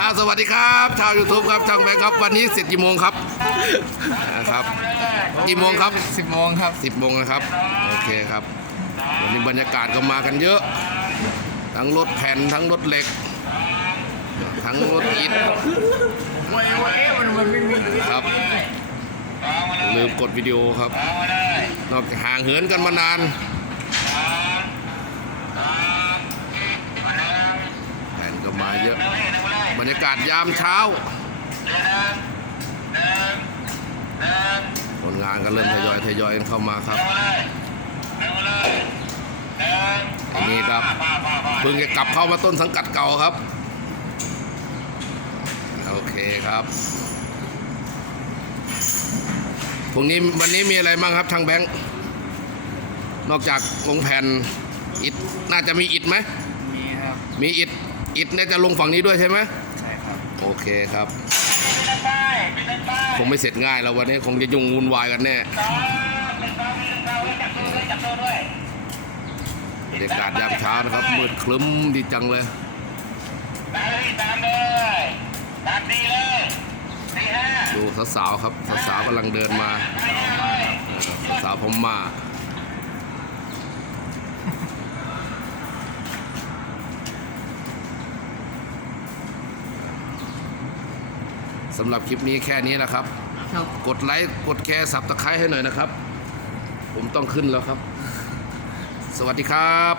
อ่าสวัสดีครับ ชาว YouTube ครับช่างแบงค์ครับ วันนี้เสร็จกี่โมงครับนะครับกี่โมงครับ สิบโมงครับ 10โมงนะครับ โอเคครับ วันนี้บรรยากาศก็มากันเยอะ ทั้งรถแผ่นทั้งรถเหล็ก ทั้งรถอิฐครับลืมกดวิดีโอครับ นอกจากห่างเหินกันมานานแผ่นก็มาเยอะบ รรยากาศยามเช้าคนงานก็เริ่มทยอยทยอยกันเข้ามาครับอันนี้ครับเพิ่งจะกลับเข้ามาต้นสังกัดเก่าครับ โอเคครับพรุ่งนี้วันนี้มีอะไรบ้างครับทางแบงค์นอกจากลงแผ่นอิฐน่าจะมีอิฐไหมมีครับ มีอิฐอิฐเนี่ยจะลงฝั่งนี้ด้วยใช่ไหมใช่ครับ โอเคครับ คงไม่เสร็จง่ายแล้ววันนี้คงจะยุ่งวุ่นวายกันแน่บรรยากาศยามเช้านะครับมืดคลึ้มดีจังเลยดูสาวๆครับสาวๆกำลังเดินมาสาวผมมา สำหรับคลิปนี้แค่นี้นะครับ ครับกดไลค์กดแชร์สับตะไคร้ให้หน่อยนะครับ ผมต้องขึ้นแล้วครับ สวัสดีครับ